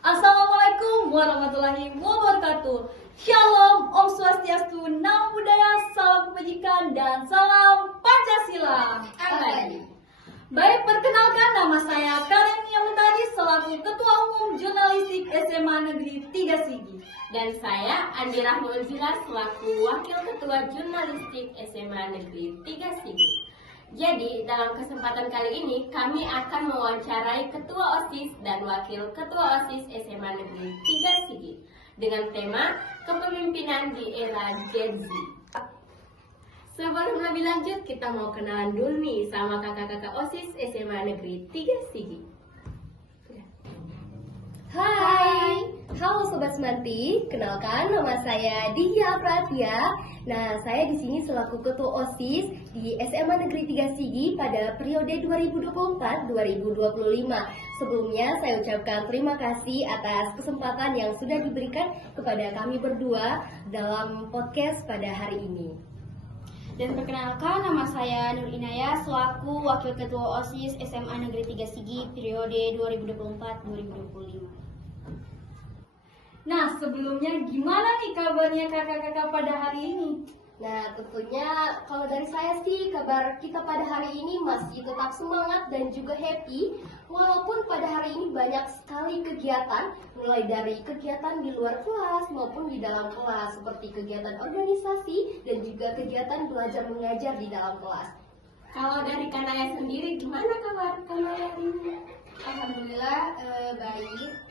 Assalamualaikum warahmatullahi wabarakatuh. Shalom, Om Swastiastu, Namo Buddhaya, salam kebajikan, dan salam Pancasila. Abadi. Baik, perkenalkan nama saya Karen Yamitadi selaku Ketua Umum Jurnalistik SMA Negeri 3 Sigi. Dan saya Andi Rahma Uzila selaku Wakil Ketua Jurnalistik SMA Negeri 3 Sigi. Jadi, dalam kesempatan kali ini kami akan mewawancarai Ketua OSIS dan Wakil Ketua OSIS SMA Negeri 3 Sigi dengan tema Kepemimpinan di Era Gen Z. Sebelum lebih lanjut, kita mau kenalan dulu nih sama kakak-kakak OSIS SMA Negeri 3 Sigi. Hai, halo Sobat Semanti, kenalkan nama saya Diya Pratia. Nah, saya di sini selaku Ketua OSIS di SMA Negeri 3 Sigi pada periode 2024-2025. Sebelumnya saya ucapkan terima kasih atas kesempatan yang sudah diberikan kepada kami berdua dalam podcast pada hari ini. Dan perkenalkan, nama saya Nur Inaya selaku Wakil Ketua OSIS SMA Negeri 3 Sigi periode 2024-2025. Nah, sebelumnya gimana nih kabarnya kakak-kakak pada hari ini? Nah, tentunya kalau dari saya sih kabar kita pada hari ini masih tetap semangat dan juga happy. Walaupun pada hari ini banyak sekali kegiatan, mulai dari kegiatan di luar kelas maupun di dalam kelas, seperti kegiatan organisasi dan juga kegiatan belajar mengajar di dalam kelas. Kalau dari Kanaya sendiri, gimana kabar Kanaya ini? Alhamdulillah baik.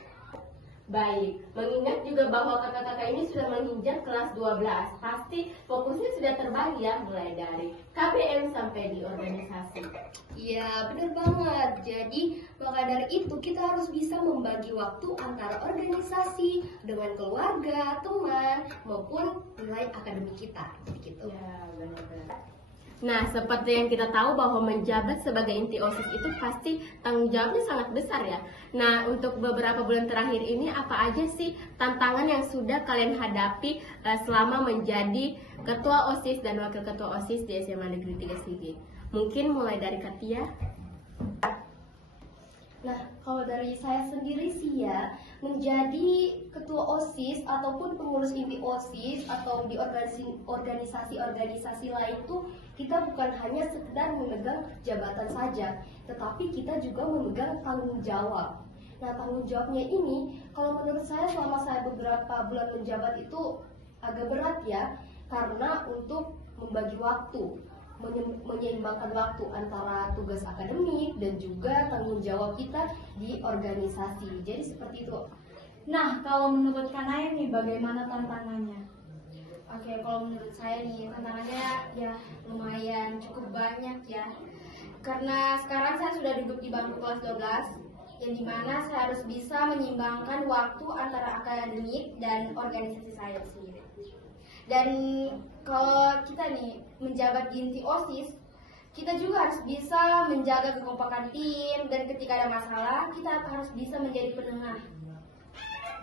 Baik, mengingat juga bahwa kakak-kakak ini sudah menginjak kelas 12, pasti fokusnya sudah terbagi ya, mulai dari KBM sampai di organisasi. Iya, benar banget. Jadi, maka dari itu kita harus bisa membagi waktu antara organisasi dengan keluarga, teman, maupun nilai akademik kita. Gitu. Ya, benar-benar. Nah, seperti yang kita tahu bahwa menjabat sebagai inti OSIS itu pasti tanggung jawabnya sangat besar ya. Nah, untuk beberapa bulan terakhir ini apa aja sih tantangan yang sudah kalian hadapi selama menjadi Ketua OSIS dan Wakil Ketua OSIS di SMA Negeri 3 Sigi? Mungkin mulai dari Katia. Nah, kalau dari saya sendiri sih ya, menjadi ketua OSIS ataupun pengurus inti OSIS atau di organisasi-organisasi lain tuh kita bukan hanya sekedar memegang jabatan saja, tetapi kita juga memegang tanggung jawab. Nah, tanggung jawabnya ini kalau menurut saya selama saya beberapa bulan menjabat itu agak berat ya, karena untuk membagi waktu, menyeimbangkan waktu antara tugas akademik dan juga tanggung jawab kita di organisasi. Jadi seperti itu. Nah, kalau menurut Kanaya nih bagaimana tantangannya? Oke, kalau menurut saya nih tantangannya ya lumayan cukup banyak ya. Karena sekarang saya sudah duduk di bangku kelas 12, yang dimana saya harus bisa menyeimbangkan waktu antara akademik dan organisasi saya sendiri. Dan kalau kita nih menjabat di inti OSIS, kita juga harus bisa menjaga kekompakan tim, dan ketika ada masalah kita harus bisa menjadi penengah.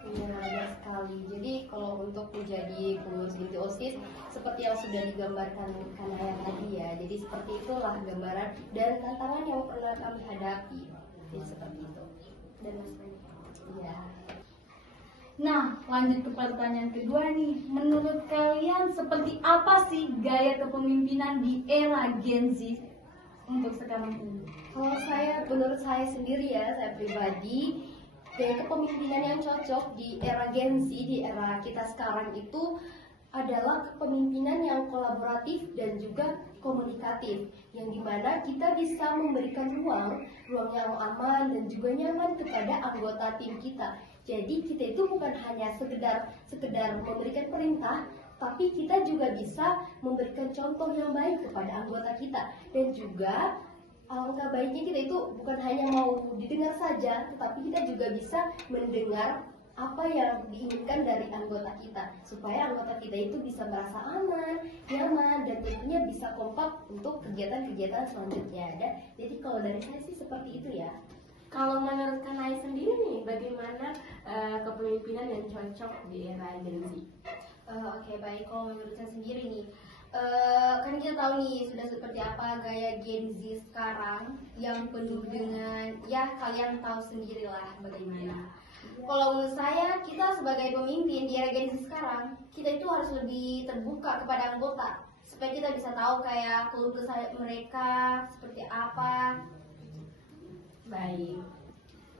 Iya, benar sekali. Jadi kalau untuk menjadi pengurus inti OSIS seperti yang sudah digambarkan Kanaya tadi ya. Jadi seperti itulah gambaran dan tantangan yang pernah kami hadapi. Jadi seperti itu. Dan lain-lain. Iya. Nah, lanjut ke pertanyaan kedua nih. Menurut kalian seperti apa sih gaya kepemimpinan di era Gen Z untuk sekarang ini? Kalau menurut saya sendiri ya, saya pribadi, gaya kepemimpinan yang cocok di era Gen Z, di era kita sekarang itu adalah kepemimpinan yang kolaboratif dan juga komunikatif, yang dimana kita bisa memberikan ruang yang aman dan juga nyaman kepada anggota tim kita. Jadi kita itu bukan hanya sekedar memberikan perintah, tapi kita juga bisa memberikan contoh yang baik kepada anggota kita. Dan juga alangkah baiknya kita itu bukan hanya mau didengar saja, tetapi kita juga bisa mendengar apa yang diinginkan dari anggota kita, supaya anggota kita itu bisa merasa aman, nyaman, dan tentunya bisa kompak untuk kegiatan-kegiatan selanjutnya. Jadi kalau dari saya sih seperti itu ya. Kalau menurut Kanaya sendiri nih, bagaimana kepemimpinan yang cocok di era Gen Z? Oke, baik. Kalau menurut saya sendiri nih, kan kita tahu nih sudah seperti apa gaya Gen Z sekarang yang penuh dengan, ya kalian tahu sendirilah bagaimana. Kalau menurut saya, kita sebagai pemimpin di era Gen Z sekarang, kita itu harus lebih terbuka kepada anggota supaya kita bisa tahu kayak keluh kesah mereka seperti apa. Baik.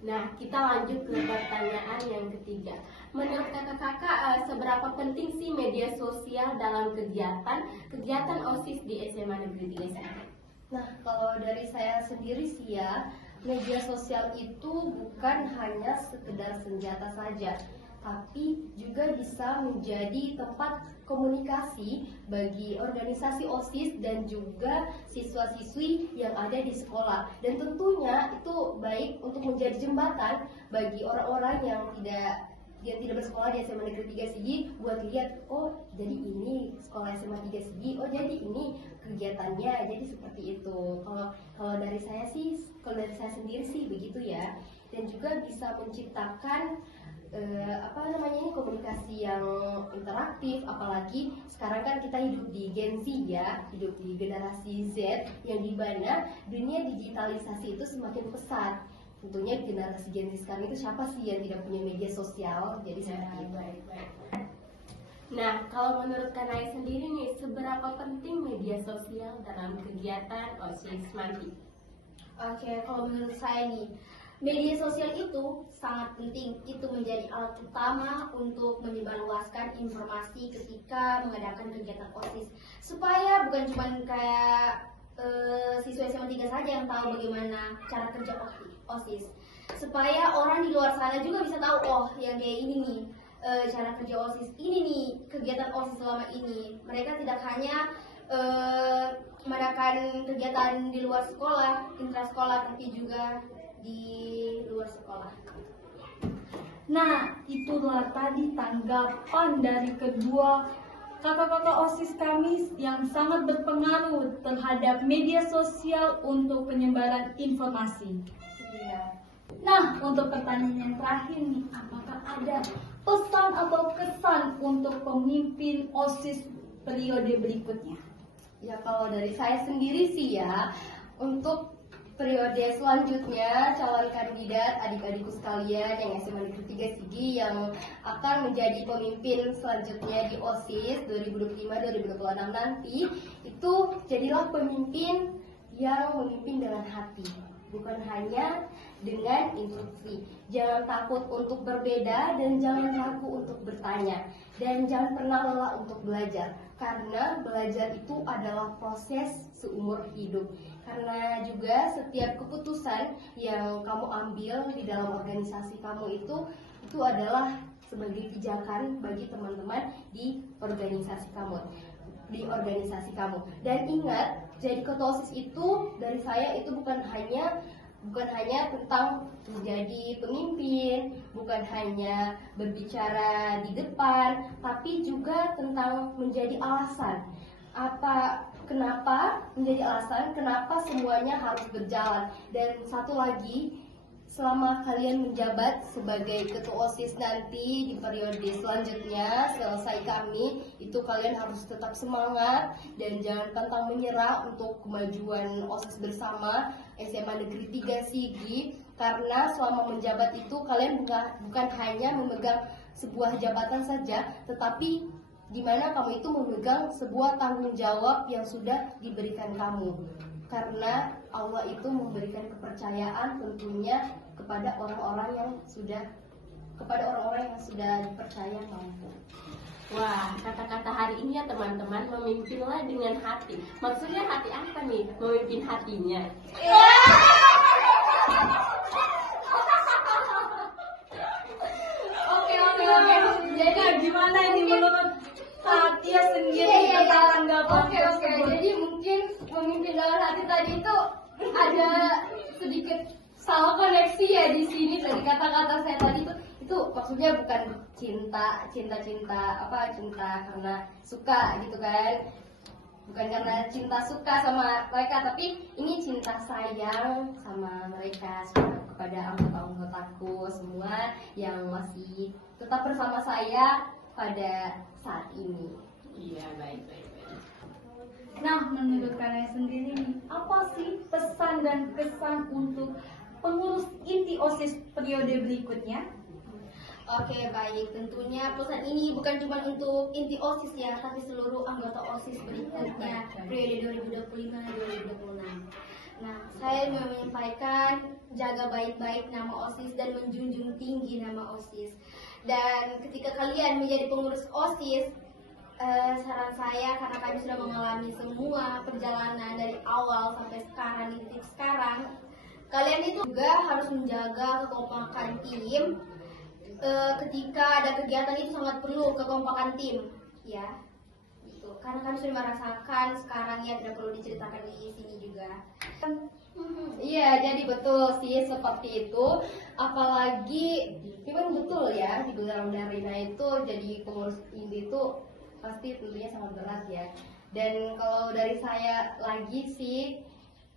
Nah, kita lanjut ke pertanyaan yang ketiga. Menurut kakak-kakak, seberapa penting sih media sosial dalam kegiatan OSIS di SMA Negeri 3 Sigi? Nah, kalau dari saya sendiri sih ya, media sosial itu bukan hanya sekedar senjata saja, tapi juga bisa menjadi tempat komunikasi bagi organisasi OSIS dan juga siswa-siswi yang ada di sekolah. Dan tentunya itu baik untuk menjadi jembatan bagi orang-orang yang tidak bersekolah di SMA Negeri 3 Sigi buat lihat, oh jadi ini sekolah SMA 3 Sigi, oh jadi ini kegiatannya, jadi seperti itu. Kalau dari saya sendiri sih begitu ya. Dan juga bisa menciptakan komunikasi yang interaktif, apalagi sekarang kan kita hidup di Gen Z ya, hidup di generasi Z yang dimana dunia digitalisasi itu semakin pesat. Tentunya generasi Gen Z sekarang itu siapa sih yang tidak punya media sosial? Jadi seperti itu. Baik. Nah, kalau menurut Kanai sendiri nih, seberapa penting media sosial dalam kegiatan OSIS nanti? Oke, kalau menurut saya nih, media sosial itu sangat penting. Itu menjadi alat utama untuk menyebarluaskan informasi ketika mengadakan kegiatan OSIS. Supaya bukan cuma kayak siswa SMA 3 saja yang tahu bagaimana cara kerja OSIS. Supaya orang di luar sana juga bisa tahu, oh yang kayak ini nih, cara kerja OSIS, ini nih kegiatan OSIS selama ini. Mereka tidak hanya mengadakan kegiatan di luar sekolah, intrasekolah, tapi juga di luar sekolah. Nah, itulah tadi tanggapan dari kedua kakak-kakak OSIS kami yang sangat berpengaruh terhadap media sosial untuk penyebaran informasi. Iya. Nah, untuk pertanyaan yang terakhir nih, apakah ada pesan atau kesan untuk pemimpin OSIS periode berikutnya? Ya, kalau dari saya sendiri sih ya, untuk periode selanjutnya calon kandidat adik-adikku sekalian yang SMA Negeri 3 Sigi yang akan menjadi pemimpin selanjutnya di OSIS 2025-2026 nanti, itu jadilah pemimpin yang memimpin dengan hati, bukan hanya dengan instruksi. Jangan takut untuk berbeda dan jangan ragu untuk bertanya, dan jangan pernah lelah untuk belajar, karena belajar itu adalah proses seumur hidup. Karena juga setiap keputusan yang kamu ambil di dalam organisasi kamu itu adalah sebagai pijakan bagi teman-teman di organisasi kamu. Dan ingat, jadi ketua OSIS itu dari saya itu bukan hanya tentang menjadi pemimpin, bukan hanya berbicara di depan, tapi juga tentang menjadi alasan. Kenapa semuanya harus berjalan. Dan satu lagi, selama kalian menjabat sebagai ketua OSIS nanti di periode selanjutnya selesai kami, itu kalian harus tetap semangat dan jangan pantang menyerah untuk kemajuan OSIS bersama SMA Negeri 3 Sigi, karena selama menjabat itu kalian bukan hanya memegang sebuah jabatan saja, tetapi di mana kamu itu memegang sebuah tanggung jawab yang sudah diberikan kamu. Karena Allah itu memberikan kepercayaan tentunya kepada orang-orang yang sudah dipercaya mampu. Wah, kata-kata hari ini ya teman-teman, memimpinlah dengan hati. Maksudnya hati apa nih? Memimpin hatinya. Oke. Jadi gimana ini menurut Satya sendiri tentang tanggapan tersebut? Jadi mungkin memimpin dalam hati tadi itu ada sedikit salah koneksi ya di sini. Tadi kata-kata saya tadi itu maksudnya bukan cinta karena suka gitu kan, bukan karena cinta suka sama mereka, tapi ini cinta sayang sama mereka, kepada anggota-anggotaku semua yang masih tetap bersama saya pada saat ini. Iya, baik. Nah, menurut kalian sendiri nih, apa sih pesan dan kesan untuk pengurus inti OSIS periode berikutnya? Oke, baik. Tentunya pesan ini bukan cuma untuk inti OSIS ya, tapi seluruh anggota OSIS berikutnya periode 2025-2026. Nah, saya mau menyampaikan jaga baik-baik nama OSIS dan menjunjung tinggi nama OSIS. Dan ketika kalian menjadi pengurus OSIS, saran saya karena kami sudah mengalami semua perjalanan dari awal sampai sekarang di titik sekarang, kalian itu juga harus menjaga kekompakan tim. Ketika ada kegiatan itu sangat perlu kekompakan tim, ya. Gitu. Karena kami sudah merasakan sekarang ya, tidak perlu diceritakan di sini juga. Iya, jadi betul sih seperti itu. Apalagi memang betul ya di dalam Darina itu jadi pengurus inti itu pasti tentunya sangat berat ya. Dan kalau dari saya lagi sih,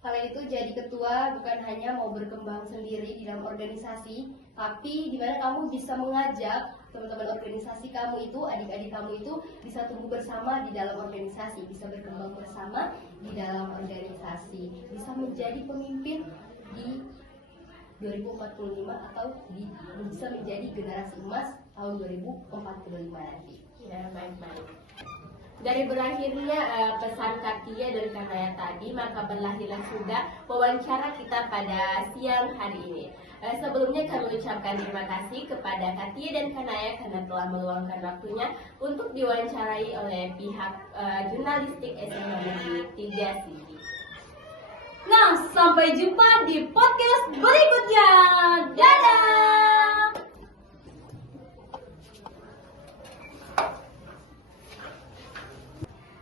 kalian itu jadi ketua bukan hanya mau berkembang sendiri di dalam organisasi, tapi di mana kamu bisa mengajak teman-teman organisasi kamu itu, adik-adik kamu itu bisa tumbuh bersama di dalam organisasi, bisa berkembang bersama di dalam organisasi, bisa menjadi pemimpin di 2045 atau bisa menjadi generasi emas tahun 2045 nanti. Ya, baik-baik. Dari berakhirnya pesan Katia dan Kanaya tadi, maka berlahirlah sudah wawancara kita pada siang hari ini. Sebelumnya kami ucapkan terima kasih kepada Katia dan Kanaya karena telah meluangkan waktunya untuk diwawancarai oleh pihak jurnalistik SMA Negeri 3 Sigi. Nah, sampai jumpa di podcast berikutnya. Dadah!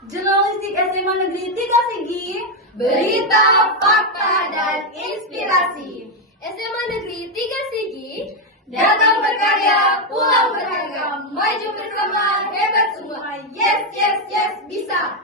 Jurnalistik SMA Negeri 3 Sigi, Berita, fakta, dan inspirasi. SMA Negeri 3 Sigi, Datang berkarya, pulang berharga, maju bersama, hebat semua. Yes, yes, yes, bisa.